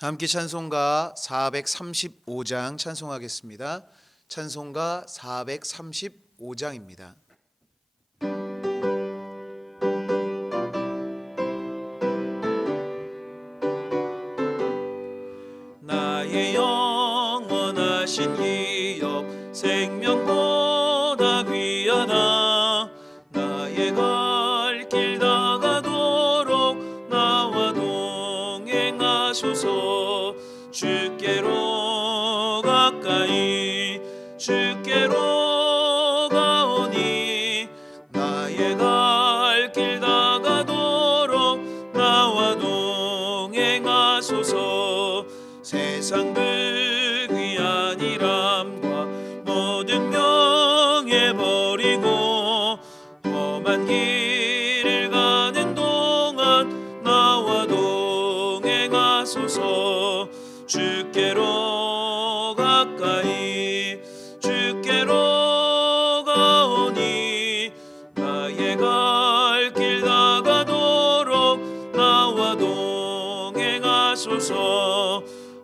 함께 찬송가 435장 찬송하겠습니다. 찬송가 435장입니다. 나의 영원하신 기업 생명보다 귀하다. 나의 갈 길 다가도록 나와 동행하소서. 주께로 가까이 주께로 가오니 나의 갈 길 다가도록 나와 동행하소서. 세상 불귀한 일함과 모든 명예 버리고 험한 길을 가는 동안 나와 동행하소서. 주께로 가까이 주께로 가오니 나의 갈 길 다가도록 나와 동행하소서.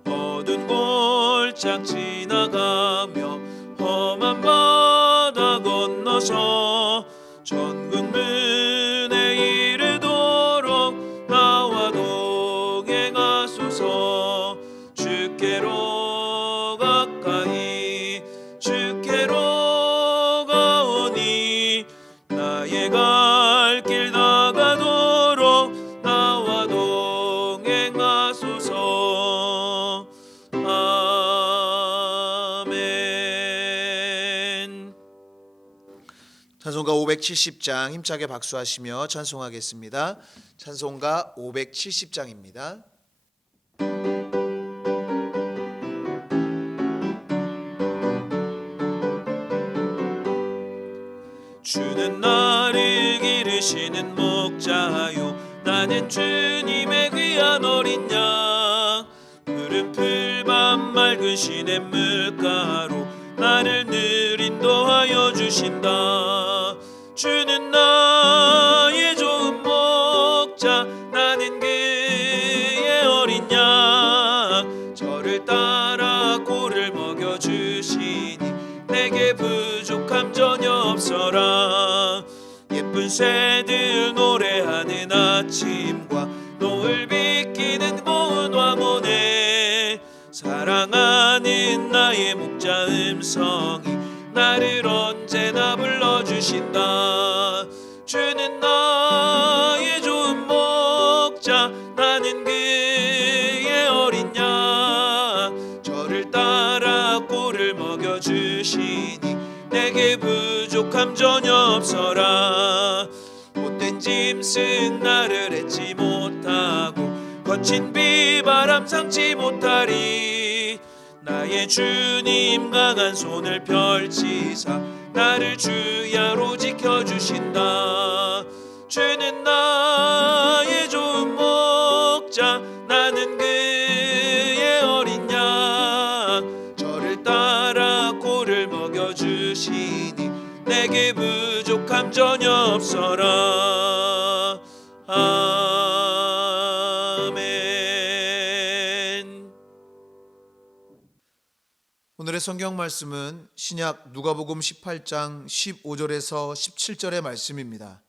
어두운 골짝 지나가며 험한 바다 건너서 전군문에 이르도록 나와 동행하소서. 주께로 가까이 주께로 가오니 나의 갈 길 다가도록 나와 동행하소서. 아멘. 찬송가 570장 힘차게 박수하시며 찬송하겠습니다. 찬송가 570장입니다. 주는 나를 기르시는 목자요, 나는 주님의 귀한 어린 양. 푸른 풀밤 맑은 시냇 물가로 나를 늘 인도하여 주신다. 주는 나의 좋은 목자, 나는 그의 어린 양. 저를 따라 꼴을 먹여주시니 내게 부족함 전혀 없어라. 예쁜 새들 노래하는 아침과 노을 비키는 고운 화모네 사랑하는 나의 목자 음성이 나를 언제나 불러주신다. 주는 나의 좋은 목자, 나는 그의 어린 양. 저를 따라 꼴을 먹여주시니 내게 부족함 전혀 없어라. 못된 짐승 나를 해치 못하고 거친 비바람 상치 못하리. 나의 주님 강한 손을 펼치사 나를 주야로 지켜주신다. 주는 나의 좋은 목자, 나는 그의 어린 양. 저를 따라 꼴을 먹여주시니 내게 부족함 전혀 없어라. 아멘. 오늘의 성경 말씀은 신약 누가복음 18장 15절에서 17절의 말씀입니다.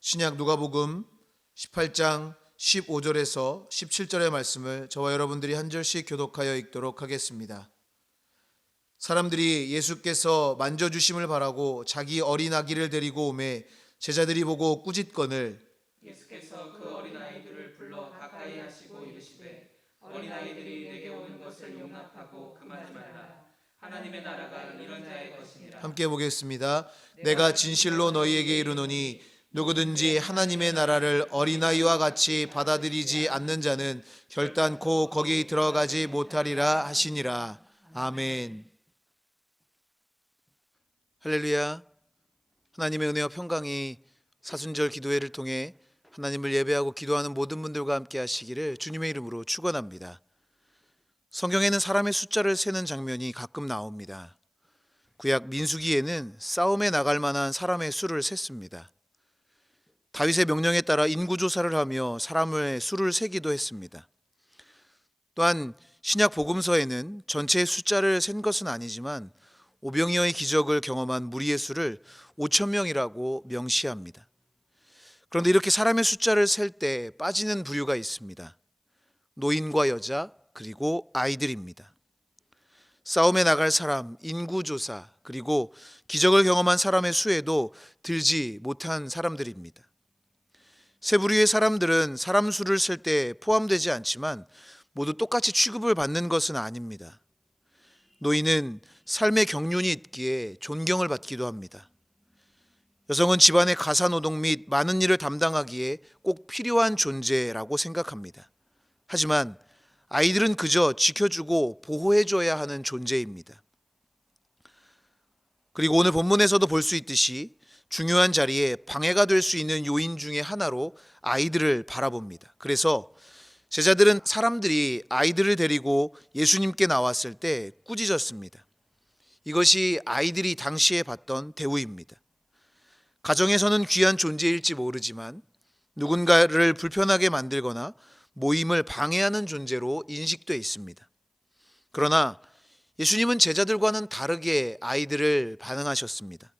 신약 누가복음 18장 15절에서 17절의 말씀을 저와 여러분들이 한 절씩 교독하여 읽도록 하겠습니다. 사람들이 예수께서 만져주심을 바라고 자기 어린 아기를 데리고 오매 제자들이 보고 꾸짖거늘 예수께서 그 어린아이들을 불러 가까이 하시고 이르시되 어린아이들이 내게 오는 것을 용납하고 금하지 말라. 하나님의 나라가 이런 자의 것이니라. 함께 보겠습니다. 내가 진실로 너희에게 이르노니 누구든지 하나님의 나라를 어린아이와 같이 받아들이지 않는 자는 결단코 거기 들어가지 못하리라 하시니라. 아멘. 할렐루야. 하나님의 은혜와 평강이 사순절 기도회를 통해 하나님을 예배하고 기도하는 모든 분들과 함께 하시기를 주님의 이름으로 축원합니다. 성경에는 사람의 숫자를 세는 장면이 가끔 나옵니다. 구약 민수기에는 싸움에 나갈 만한 사람의 수를 셌습니다. 다윗의 명령에 따라 인구조사를 하며 사람의 수를 세기도 했습니다. 또한 신약 복음서에는 전체의 숫자를 센 것은 아니지만 오병이어의 기적을 경험한 무리의 수를 5천 명이라고 명시합니다. 그런데 이렇게 사람의 숫자를 셀 때 빠지는 부류가 있습니다. 노인과 여자 그리고 아이들입니다. 싸움에 나갈 사람, 인구조사, 그리고 기적을 경험한 사람의 수에도 들지 못한 사람들입니다. 세 부류의 사람들은 사람 수를 셀 때 포함되지 않지만 모두 똑같이 취급을 받는 것은 아닙니다. 노인은 삶의 경륜이 있기에 존경을 받기도 합니다. 여성은 집안의 가사노동 및 많은 일을 담당하기에 꼭 필요한 존재라고 생각합니다. 하지만 아이들은 그저 지켜주고 보호해줘야 하는 존재입니다. 그리고 오늘 본문에서도 볼 수 있듯이 중요한 자리에 방해가 될 수 있는 요인 중에 하나로 아이들을 바라봅니다. 그래서 제자들은 사람들이 아이들을 데리고 예수님께 나왔을 때 꾸짖었습니다. 이것이 아이들이 당시에 받던 대우입니다. 가정에서는 귀한 존재일지 모르지만 누군가를 불편하게 만들거나 모임을 방해하는 존재로 인식돼 있습니다. 그러나 예수님은 제자들과는 다르게 아이들을 반응하셨습니다.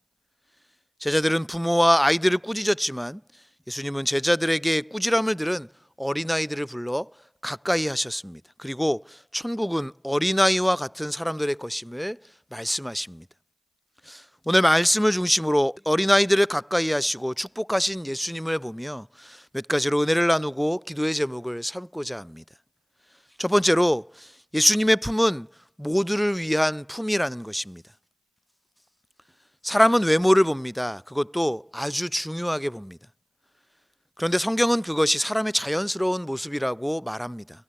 제자들은 부모와 아이들을 꾸짖었지만 예수님은 제자들에게 꾸지람을 들은 어린아이들을 불러 가까이 하셨습니다. 그리고 천국은 어린아이와 같은 사람들의 것임을 말씀하십니다. 오늘 말씀을 중심으로 어린아이들을 가까이 하시고 축복하신 예수님을 보며 몇 가지로 은혜를 나누고 기도의 제목을 삼고자 합니다. 첫 번째로 예수님의 품은 모두를 위한 품이라는 것입니다. 사람은 외모를 봅니다. 그것도 아주 중요하게 봅니다. 그런데 성경은 그것이 사람의 자연스러운 모습이라고 말합니다.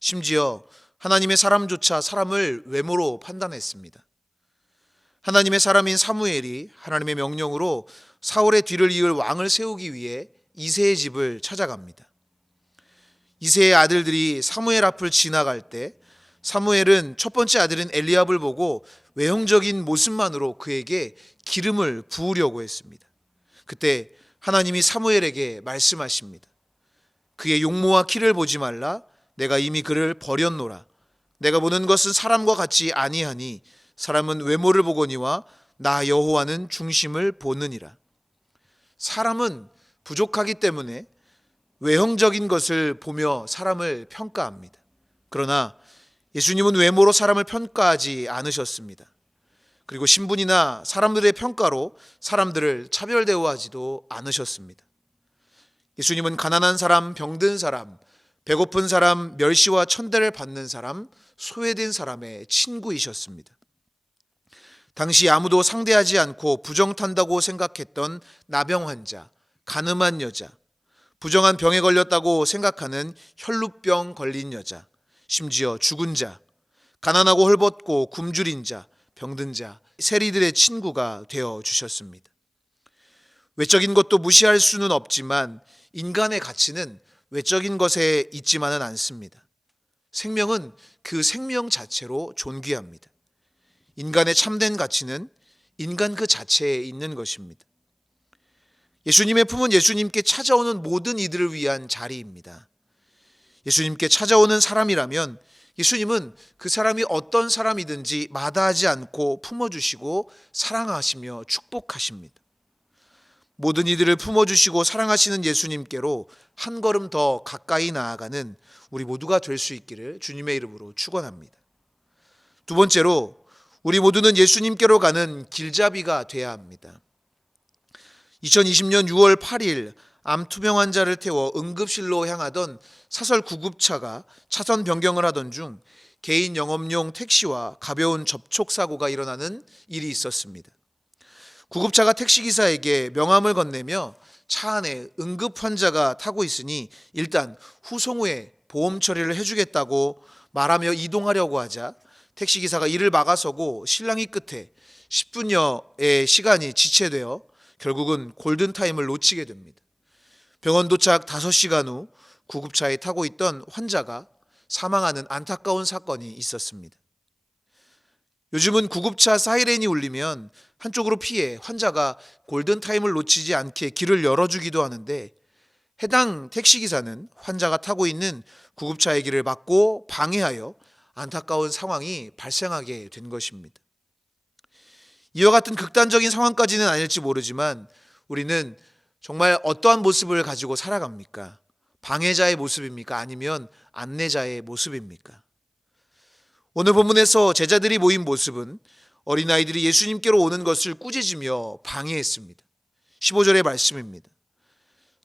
심지어 하나님의 사람조차 사람을 외모로 판단했습니다. 하나님의 사람인 사무엘이 하나님의 명령으로 사울의 뒤를 이을 왕을 세우기 위해 이새의 집을 찾아갑니다. 이새의 아들들이 사무엘 앞을 지나갈 때 사무엘은 첫 번째 아들인 엘리압을 보고 외형적인 모습만으로 그에게 기름을 부으려고 했습니다. 그때 하나님이 사무엘에게 말씀하십니다. 그의 용모와 키를 보지 말라. 내가 이미 그를 버렸노라. 내가 보는 것은 사람과 같지 아니하니 사람은 외모를 보거니와 나 여호와는 중심을 보느니라. 사람은 부족하기 때문에 외형적인 것을 보며 사람을 평가합니다. 그러나 예수님은 외모로 사람을 평가하지 않으셨습니다. 그리고 신분이나 사람들의 평가로 사람들을 차별 대우하지도 않으셨습니다. 예수님은 가난한 사람, 병든 사람, 배고픈 사람, 멸시와 천대를 받는 사람, 소외된 사람의 친구이셨습니다. 당시 아무도 상대하지 않고 부정탄다고 생각했던 나병 환자, 가늠한 여자, 부정한 병에 걸렸다고 생각하는 혈루병 걸린 여자, 심지어 죽은 자, 가난하고 헐벗고 굶주린 자, 병든 자, 세리들의 친구가 되어 주셨습니다. 외적인 것도 무시할 수는 없지만 인간의 가치는 외적인 것에 있지만은 않습니다. 생명은 그 생명 자체로 존귀합니다. 인간의 참된 가치는 인간 그 자체에 있는 것입니다. 예수님의 품은 예수님께 찾아오는 모든 이들을 위한 자리입니다. 예수님께 찾아오는 사람이라면 예수님은 그 사람이 어떤 사람이든지 마다하지 않고 품어주시고 사랑하시며 축복하십니다. 모든 이들을 품어주시고 사랑하시는 예수님께로 한 걸음 더 가까이 나아가는 우리 모두가 될 수 있기를 주님의 이름으로 축원합니다. 두 번째로 우리 모두는 예수님께로 가는 길잡이가 돼야 합니다. 2020년 6월 8일 암 투병 환자를 태워 응급실로 향하던 사설 구급차가 차선 변경을 하던 중 개인 영업용 택시와 가벼운 접촉 사고가 일어나는 일이 있었습니다. 구급차가 택시기사에게 명함을 건네며 차 안에 응급 환자가 타고 있으니 일단 후송 후에 보험 처리를 해주겠다고 말하며 이동하려고 하자 택시기사가 이를 막아서고 실랑이 끝에 10분여의 시간이 지체되어 결국은 골든타임을 놓치게 됩니다. 병원 도착 5시간 후 구급차에 타고 있던 환자가 사망하는 안타까운 사건이 있었습니다. 요즘은 구급차 사이렌이 울리면 한쪽으로 피해 환자가 골든타임을 놓치지 않게 길을 열어주기도 하는데 해당 택시기사는 환자가 타고 있는 구급차의 길을 막고 방해하여 안타까운 상황이 발생하게 된 것입니다. 이와 같은 극단적인 상황까지는 아닐지 모르지만 우리는 정말 어떠한 모습을 가지고 살아갑니까? 방해자의 모습입니까? 아니면 안내자의 모습입니까? 오늘 본문에서 제자들이 모인 모습은 어린아이들이 예수님께로 오는 것을 꾸짖으며 방해했습니다. 15절의 말씀입니다.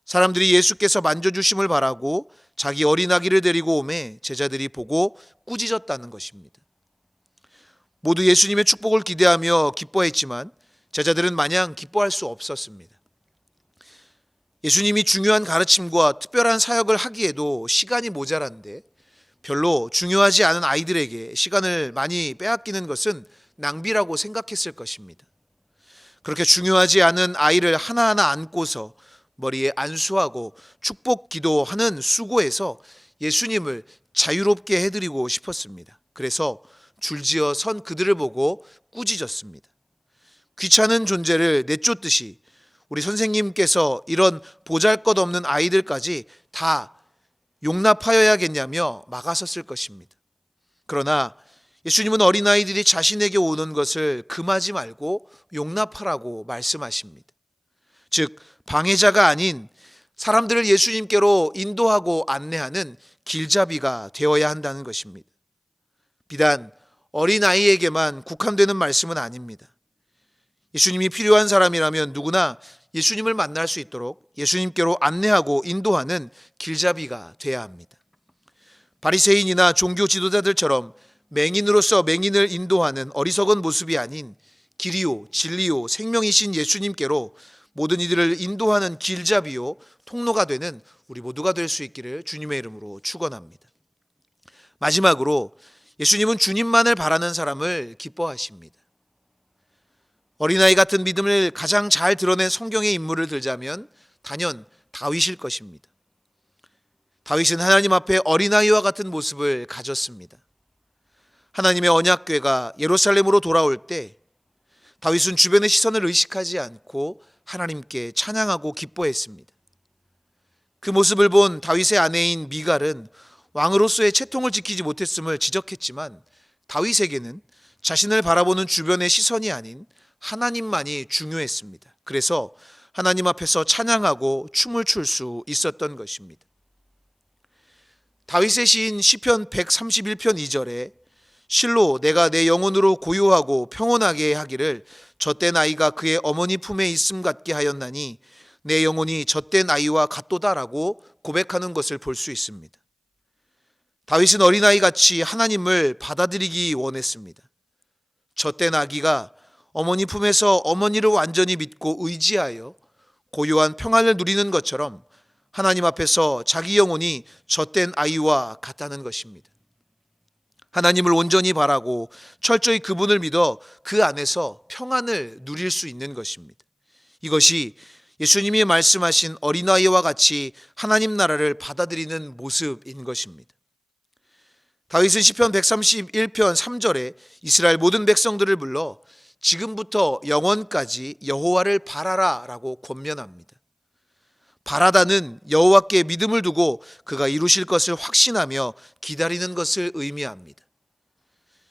사람들이 예수께서 만져주심을 바라고 자기 어린아기를 데리고 오매 제자들이 보고 꾸짖었다는 것입니다. 모두 예수님의 축복을 기대하며 기뻐했지만 제자들은 마냥 기뻐할 수 없었습니다. 예수님이 중요한 가르침과 특별한 사역을 하기에도 시간이 모자란데 별로 중요하지 않은 아이들에게 시간을 많이 빼앗기는 것은 낭비라고 생각했을 것입니다. 그렇게 중요하지 않은 아이를 하나하나 안고서 머리에 안수하고 축복 기도하는 수고에서 예수님을 자유롭게 해드리고 싶었습니다. 그래서 줄지어 선 그들을 보고 꾸짖었습니다. 귀찮은 존재를 내쫓듯이 우리 선생님께서 이런 보잘것없는 아이들까지 다 용납하여야겠냐며 막아섰을 것입니다. 그러나 예수님은 어린아이들이 자신에게 오는 것을 금하지 말고 용납하라고 말씀하십니다. 즉 방해자가 아닌 사람들을 예수님께로 인도하고 안내하는 길잡이가 되어야 한다는 것입니다. 비단 어린아이에게만 국한되는 말씀은 아닙니다. 예수님이 필요한 사람이라면 누구나 예수님을 만날 수 있도록 예수님께로 안내하고 인도하는 길잡이가 돼야 합니다. 바리새인이나 종교 지도자들처럼 맹인으로서 맹인을 인도하는 어리석은 모습이 아닌 길이요 진리요 생명이신 예수님께로 모든 이들을 인도하는 길잡이요 통로가 되는 우리 모두가 될 수 있기를 주님의 이름으로 축원합니다. 마지막으로 예수님은 주님만을 바라는 사람을 기뻐하십니다. 어린아이 같은 믿음을 가장 잘 드러낸 성경의 인물을 들자면 단연 다윗일 것입니다. 다윗은 하나님 앞에 어린아이와 같은 모습을 가졌습니다. 하나님의 언약궤가 예루살렘으로 돌아올 때 다윗은 주변의 시선을 의식하지 않고 하나님께 찬양하고 기뻐했습니다. 그 모습을 본 다윗의 아내인 미갈은 왕으로서의 채통을 지키지 못했음을 지적했지만 다윗에게는 자신을 바라보는 주변의 시선이 아닌 하나님만이 중요했습니다. 그래서 하나님 앞에서 찬양하고 춤을 출 수 있었던 것입니다. 다윗의 시인 시편 131편 2절에 실로 내가 내 영혼으로 고요하고 평온하게 하기를 젖된 아이가 그의 어머니 품에 있음 같게 하였나니 내 영혼이 젖된 아이와 같도다라고 고백하는 것을 볼 수 있습니다. 다윗은 어린아이같이 하나님을 받아들이기 원했습니다. 젖된 아기가 어머니 품에서 어머니를 완전히 믿고 의지하여 고요한 평안을 누리는 것처럼 하나님 앞에서 자기 영혼이 젖된 아이와 같다는 것입니다. 하나님을 온전히 바라고 철저히 그분을 믿어 그 안에서 평안을 누릴 수 있는 것입니다. 이것이 예수님이 말씀하신 어린아이와 같이 하나님 나라를 받아들이는 모습인 것입니다. 다윗은 시편 131편 3절에 이스라엘 모든 백성들을 불러 지금부터 영원까지 여호와를 바라라 라고 권면합니다. 바라다는 여호와께 믿음을 두고 그가 이루실 것을 확신하며 기다리는 것을 의미합니다.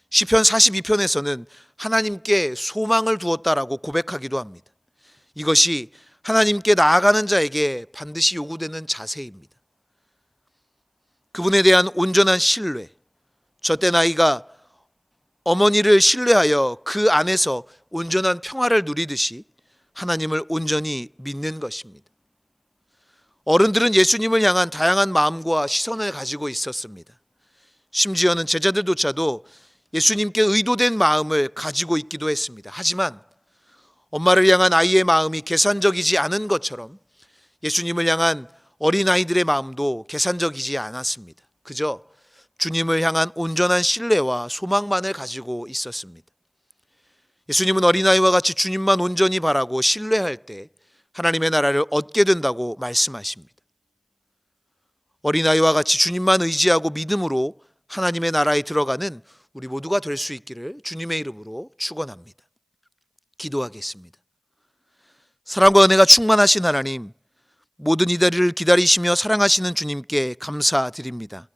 시편 42편에서는 하나님께 소망을 두었다라고 고백하기도 합니다. 이것이 하나님께 나아가는 자에게 반드시 요구되는 자세입니다. 그분에 대한 온전한 신뢰, 젖된 아이가 어머니를 신뢰하여 그 안에서 온전한 평화를 누리듯이 하나님을 온전히 믿는 것입니다. 어른들은 예수님을 향한 다양한 마음과 시선을 가지고 있었습니다. 심지어는 제자들조차도 예수님께 의도된 마음을 가지고 있기도 했습니다. 하지만 엄마를 향한 아이의 마음이 계산적이지 않은 것처럼 예수님을 향한 어린아이들의 마음도 계산적이지 않았습니다. 그저 주님을 향한 온전한 신뢰와 소망만을 가지고 있었습니다. 예수님은 어린아이와 같이 주님만 온전히 바라고 신뢰할 때 하나님의 나라를 얻게 된다고 말씀하십니다. 어린아이와 같이 주님만 의지하고 믿음으로 하나님의 나라에 들어가는 우리 모두가 될 수 있기를 주님의 이름으로 축원합니다. 기도하겠습니다. 사랑과 은혜가 충만하신 하나님, 모든 이들을 기다리시며 사랑하시는 주님께 감사드립니다.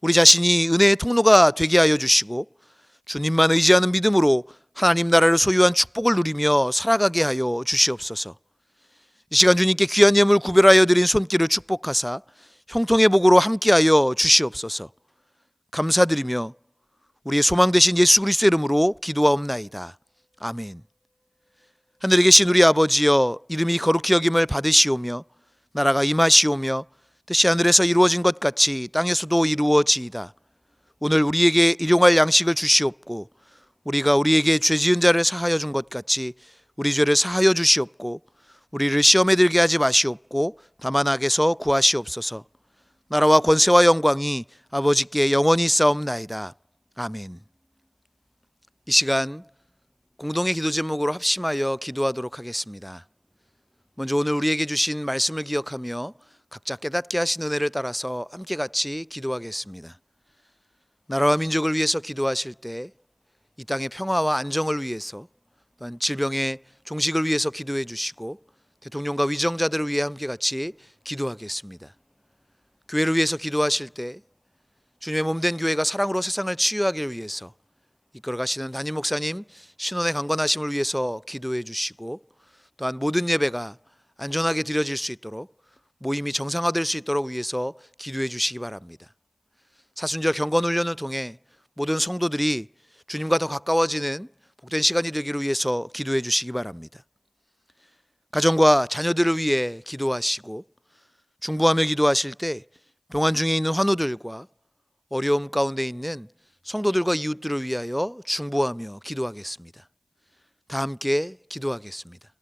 우리 자신이 은혜의 통로가 되게 하여 주시고 주님만 의지하는 믿음으로 하나님 나라를 소유한 축복을 누리며 살아가게 하여 주시옵소서. 이 시간 주님께 귀한 예물 구별하여 드린 손길을 축복하사 형통의 복으로 함께하여 주시옵소서. 감사드리며 우리의 소망 되신 예수 그리스도의 이름으로 기도하옵나이다. 아멘. 하늘에 계신 우리 아버지여, 이름이 거룩히 여김을 받으시오며 나라가 임하시오며 뜻이 하늘에서 이루어진 것 같이 땅에서도 이루어지이다. 오늘 우리에게 일용할 양식을 주시옵고 우리가 우리에게 죄 지은 자를 사하여 준 것 같이 우리 죄를 사하여 주시옵고 우리를 시험에 들게 하지 마시옵고 다만 악에서 구하시옵소서. 나라와 권세와 영광이 아버지께 영원히 있사옵나이다. 아멘. 이 시간 공동의 기도 제목으로 합심하여 기도하도록 하겠습니다. 먼저 오늘 우리에게 주신 말씀을 기억하며 각자 깨닫게 하신 은혜를 따라서 함께 같이 기도하겠습니다. 나라와 민족을 위해서 기도하실 때 이 땅의 평화와 안정을 위해서, 또한 질병의 종식을 위해서 기도해 주시고 대통령과 위정자들을 위해 함께 같이 기도하겠습니다. 교회를 위해서 기도하실 때 주님의 몸된 교회가 사랑으로 세상을 치유하기 위해서 이끌어 가시는 담임 목사님 신원의 강건하심을 위해서 기도해 주시고, 또한 모든 예배가 안전하게 드려질 수 있도록 모임이 정상화될 수 있도록 위해서 기도해 주시기 바랍니다. 사순절 경건 훈련을 통해 모든 성도들이 주님과 더 가까워지는 복된 시간이 되기를 위해서 기도해 주시기 바랍니다. 가정과 자녀들을 위해 기도하시고 중보하며 기도하실 때 병환 중에 있는 환우들과 어려움 가운데 있는 성도들과 이웃들을 위하여 중보하며 기도하겠습니다. 다 함께 기도하겠습니다.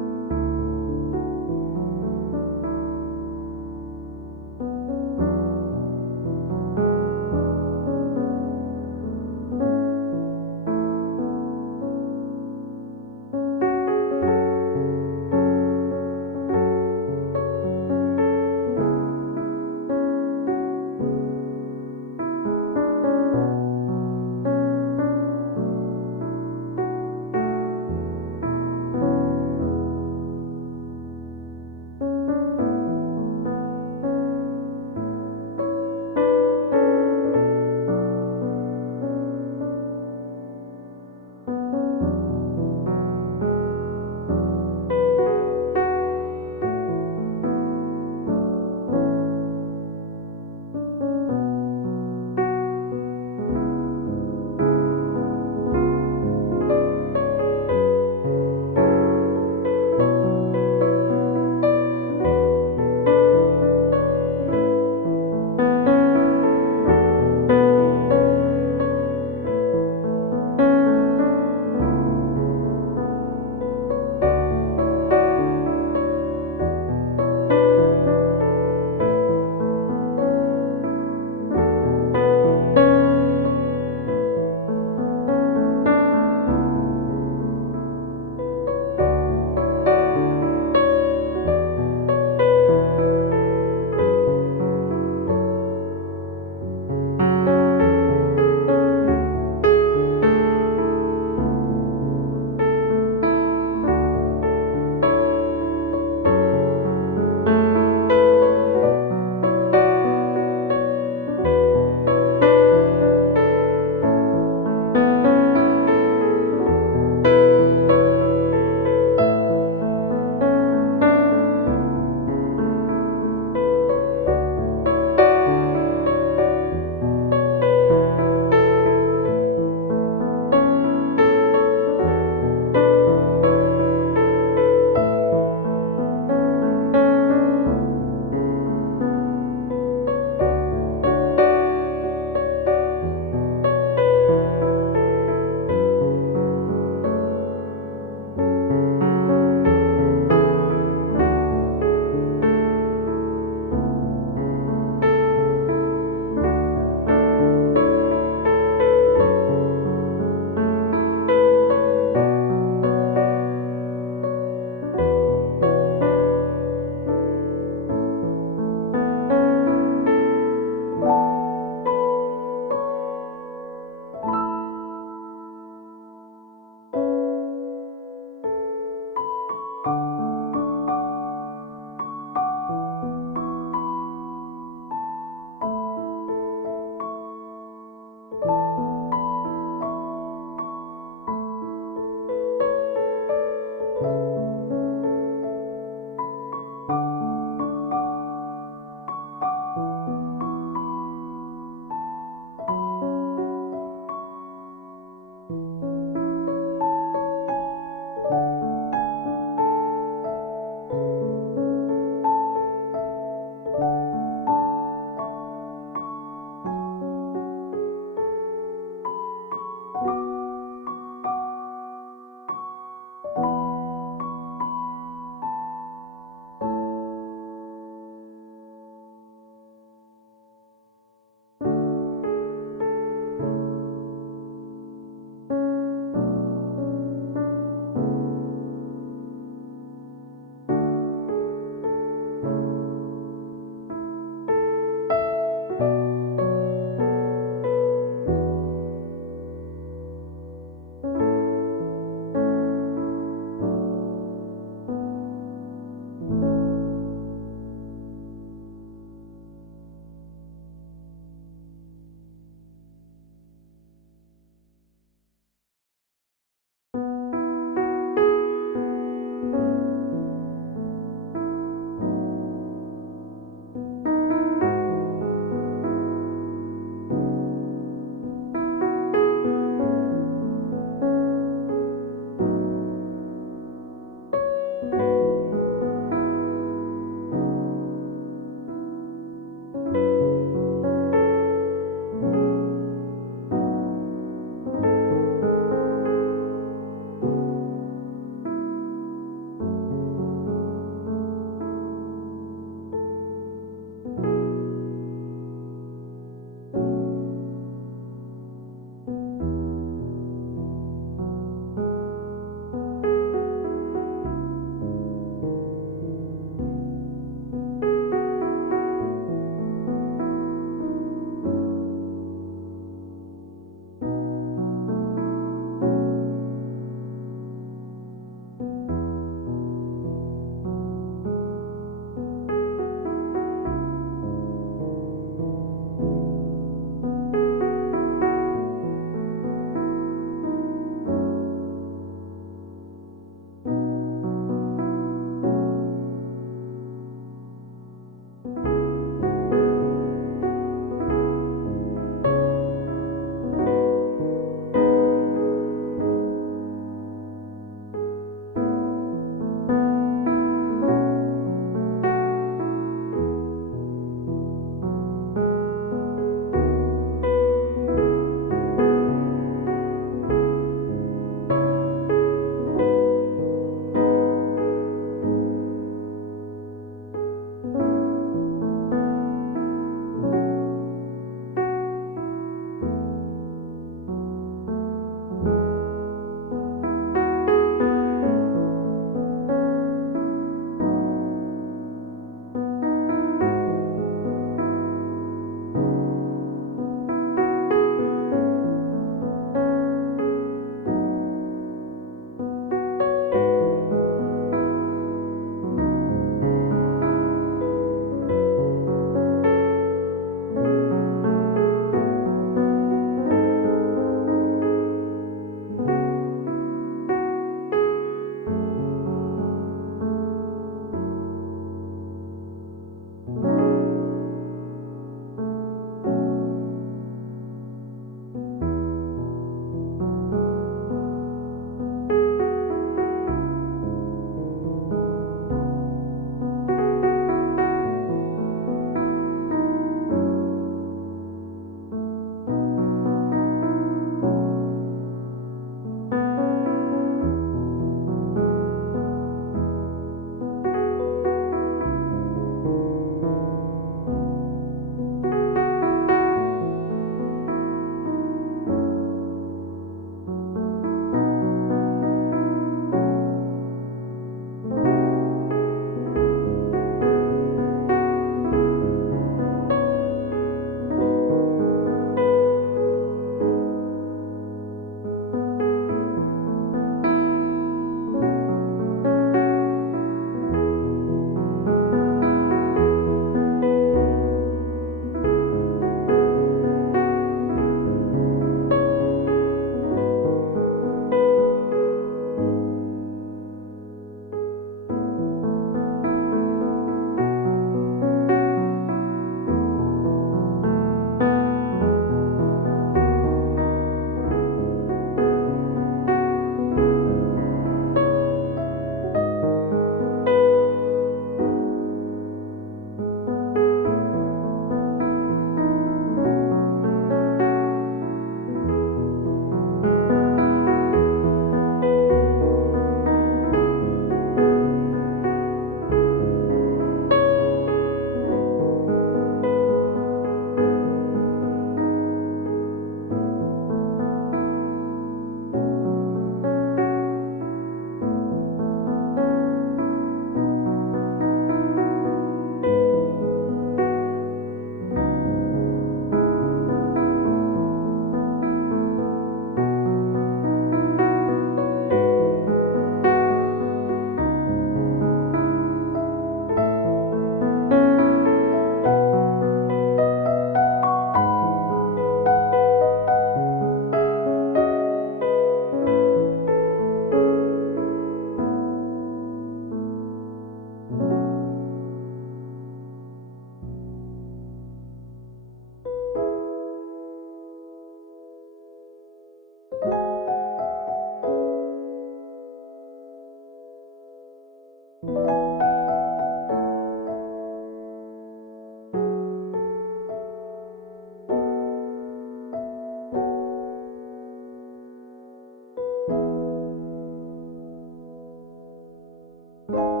아멘.